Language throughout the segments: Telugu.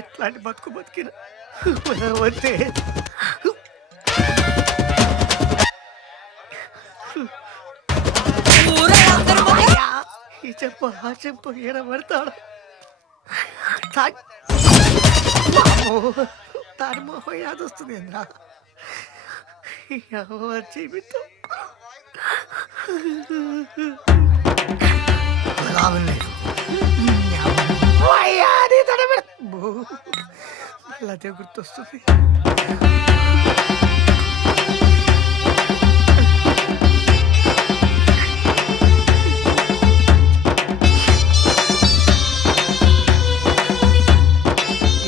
ఎట్లాంటి బతుకు బతికిన వద్దే. ఈ చెప్పు ఆ చెప్పు ఈడ పడతాడు. దాని మొహం యాదొస్తుంది ఏంద్రా జీవితం. అదే గుర్తొస్తుంది.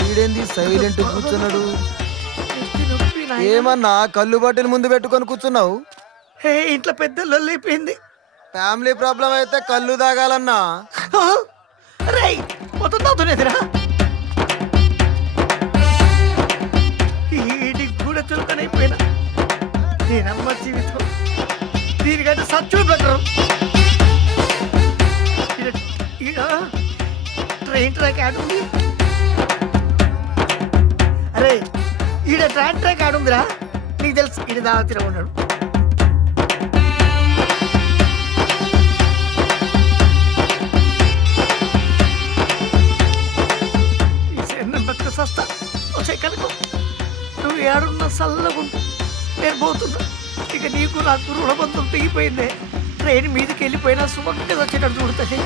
ఈడేంది సైలెంట్ కూర్చున్నాడు? ఏమన్నా కళ్ళు బట్టలు ముందు పెట్టుకొని కూర్చున్నావు? ఇంట్లో పెద్ద లొల్లి అయిపోయింది. ఫ్యామిలీ ప్రాబ్లం అయితే కళ్ళు తాగాలన్నా. మొత్తం తాగుతున్నదిరా. ఈడికి కూడా చులకనైపోయినా. నేనమ్మ జీవితం దీనికంటే సచ్చు బెటరు. ట్రైన్ ట్రాక్ యాడ్ ఉంది. అరే ఈడ ట్రైన్ ట్రాక్ యాడ్ ఉందిరా. నీకు తెలుసు ఈడ దావతిరా ఉన్నాడు. సస్తా కనుకో నువ్వు ఏడున్న చల్లగుంటు. నేను పోతున్నా. ఇక నీకు నాకు రుణబంధం తెగిపోయిందే. ట్రైన్ మీదకి వెళ్ళిపోయినా సుమంగా వచ్చేటట్టు చూడుతుంది.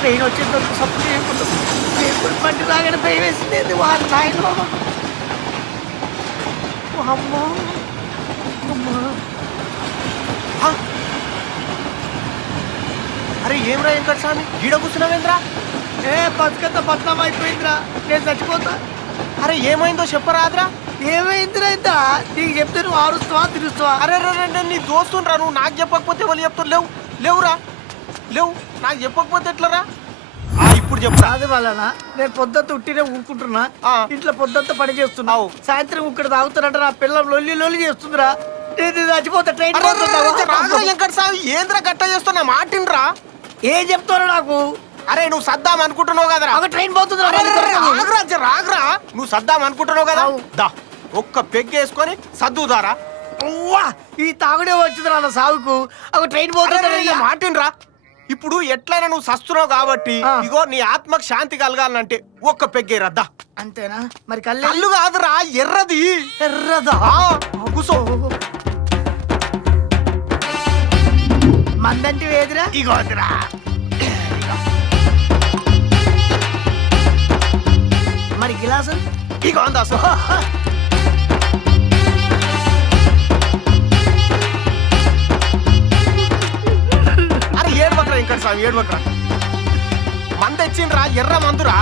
ట్రైన్ వచ్చేందుకు సపోర్ట్ చేయకుండా బండి రాగానే భయం వేసింది. వాళ్ళ నాయన అమ్మో అమ్మా. అరే ఏమ్రా వెంకట స్వామి గీడ కూర్చున్నావేంద్రా? బతుకంతా బద్నాం అయిపోయిందిరా. నేను చచ్చిపోతా. అరే ఏమైందో చెప్పరాదురా? ఏమైందిరా ఇంత? నీకు చెప్తే నువ్వు ఆరుస్తావా తిరుస్తావా? అరే నీ దోస్తుండ్రా. నువ్వు నాకు చెప్పకపోతే వాళ్ళు చెప్తారు. లేవురా లేవు. నాకు చెప్పకపోతే ఎట్లరా? ఇప్పుడు చెప్పు. అది వలన నేను పొద్దుంతా ఉట్టినే ఊరుకుంటున్నా. ఇంట్లో పొద్దుంతా పని చేస్తున్నావు. సాయంత్రం ఇక్కడ తాగుతారంట. నా పిల్లలు లొల్లి లొల్లి చేస్తుందిరా. నేను చచ్చిపోతా. ట్రైన్ ఏంద్రా గట్ట చేస్తున్నా మాటిన్రా. ఏం చెప్తారు నాకు? అరే నువ్వు సద్దాం అనుకుంటున్నావు కదరా. ట్రైన్ పోతుంది. రాగరా నువ్వు సద్దాం అనుకుంటున్నావు కదా. దా ఒక్క పెగ్గేసుకొని సర్దుదారా. ఈ తాగుడే వచ్చిందిరా నా సాగుకు. ట్రైన్ పోతుంది. మాటిన్రా. ఇప్పుడు ఎట్లయినా నువ్వు సస్తున్నావు కాబట్టి ఇగో నీ ఆత్మకు శాంతి కలగాలంటే ఒక్క పెగ్గే రద్దా. అంతేనా? మరి కళ్ళు కాదురా ఎర్రది. ఎర్రదా? కూసో. మందంటే ఏదిరా? ఇగోదిరా. మరి గిలాసు ఇగో అందా. వెంకట స్వామి ఏడువకరా. మంద తెచ్చిండ్రా ఎర్ర మందురా.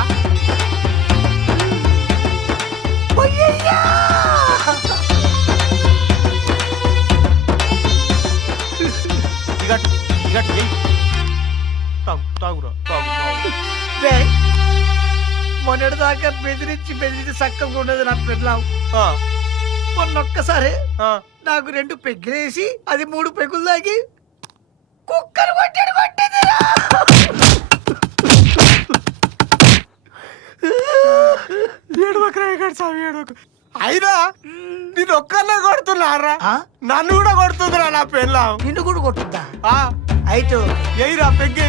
మొన్నటిదాకా బెదిరించి చక్కగా ఉండదు నా పెళ్ళాం. మొన్నొక్కసారి నాకు 2 పెగ్గులేసి అది 3 పెగ్గులు తాగి కుక్కలు కొట్టాడు. అయినా నేను ఒక్కనే కొడుతున్నారా? నన్ను కూడా కొడుతుందిరా నా పెళ్ళాం. నిన్ను కూడా కొట్టుద్దా? అయితే ఎయిరా పెగ్గే.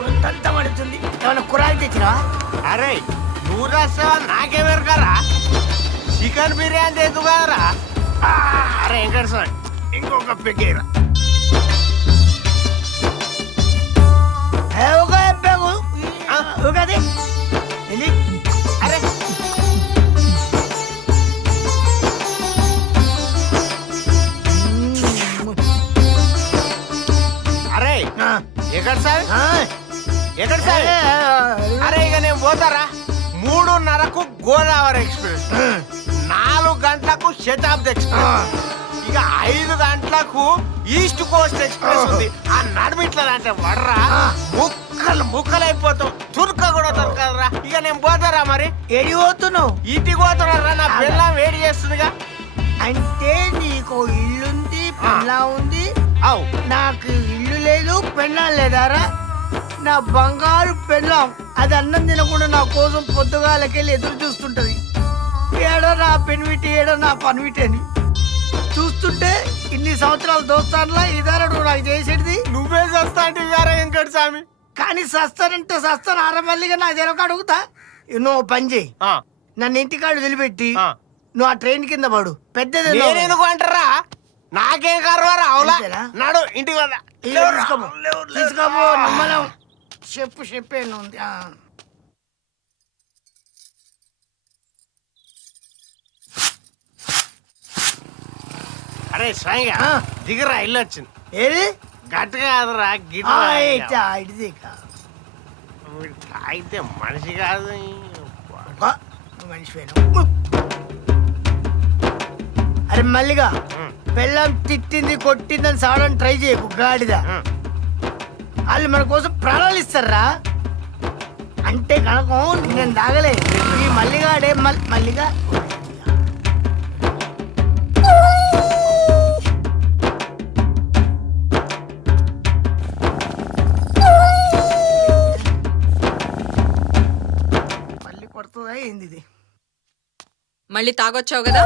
కొంతంత పడుతుంది. ఏమన్నా కురాలు తెచ్చినా? అరే నువ్వు రాస్తావా నాకేమెరకరా? చికెన్ బిర్యానీ తెద్దు కదరా. అరే వెంకట స్వామి ఇంకొక పెగ్గేరా. అరే అరే ఎక్కడ సార్? ఎక్కడ సార్? అరే ఇక నేను పోతారా. 3:30కు గోదావరి ఎక్స్ప్రెస్, 4 గంటలకు శతాబ్ది ఎక్స్ప్రెస్, ఇక 5 గంటలకు ఈస్ట్ కోస్ట్ ఎక్స్ప్రెస్ ఉంది. ఆ నడుమిట్లా అంటే వడరా ముక్కలు అయిపోతాం. తుర్క కూడా దొరకదురా. ఇక నేను పోతారా మరి? ఏడి పోతున్నావు? ఇంటికి పోతున్నారా? నా పిల్లం వేడి చేస్తుందిగా. అంటే నీకు ఇల్లుంది, పెళ్ళా ఉంది. అవు నాకు ఇల్లు లేదు, పెళ్ళాం లేదారా? నా బంగారు పెళ్ళాం అది అన్నం తినకుండా నా కోసం పొద్దుగాలకెళ్ళి ఎదురు చూస్తుంటది. ఏడో నా పెన్విటి, ఏడో నా పన్విటి అని చూస్తుంటే ఇన్ని సంవత్సరాల దోస్తాన్లా ఇదారా నువ్వు నాకు చేసేది. నువ్వే చేస్తా అంటే వెంకట స్వామి. కానీ సస్తానంటే సస్తాను ఆరమల్లిగా నాకు తెలక అడుగుతా. నువ్వు పని చేయి, నన్ను ఇంటికాడు వదిలిపెట్టి నువ్వు ఆ ట్రైన్ కింద పడు. పెద్దది నేనెందుకు అంటారా? నాకేం కర్వారా? అవులా నాడు ఇంటికి తీసుకోబో నమ్మలం. చెప్పేను ఉంది. అరే స్వామిగా దిగరా, ఇల్లు వచ్చింది. ఏది గట్టిగా కాదురా, గిట్లా అయితే మనిషి కాదు. మనిషి. అరే మల్లిగా, పెళ్ళం తిట్టింది కొట్టిందని సావడానికి ట్రై చేయకు గాడిద. వాళ్ళు మన కోసం ప్రాణాలు ఇస్తారా అంటే కనుకం నేను తాగలే. ఈ మల్లిగాడే మల్లిగా మళ్ళీ కొడుతుందా ఏంది ఇది? మళ్ళీ తాగొచ్చావు కదా,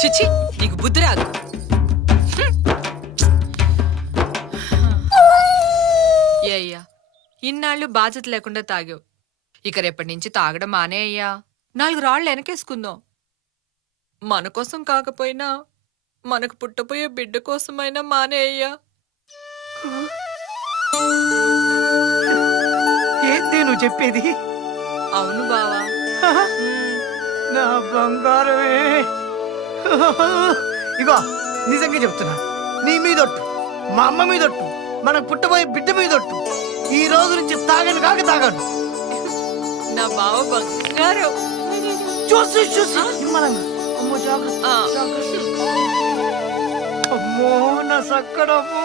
చిచి నీకు బుద్ధి రాదు. ఏ అయ్యా, ఇన్నాళ్ళు బాధ్యత లేకుండా తాగావు. ఇక రేపటి నుంచి తాగడం మానే అయ్యా. 4 రాళ్ళు వెనకేసుకుందాం. మన కోసం కాకపోయినా మనకు పుట్టపోయే బిడ్డ కోసమైనా మానే అయ్యా. ఏంటి నువ్వు చెప్పేది? అవును బావా. నా బంగారమే. ఇగో నిజంగా చెప్తున్నా, నీ మీదొట్టు, మా అమ్మ మీదొట్టు, మనకు పుట్టబోయే బిడ్డ మీదొట్టు. ఈ రోజు నుంచి తాగను కాక తాగను. నా బావ బంగారం. చూసి నిమ్మలంగా. అమ్మో జాగ్రత్త. అమ్మో నా సక్కడమ్మో.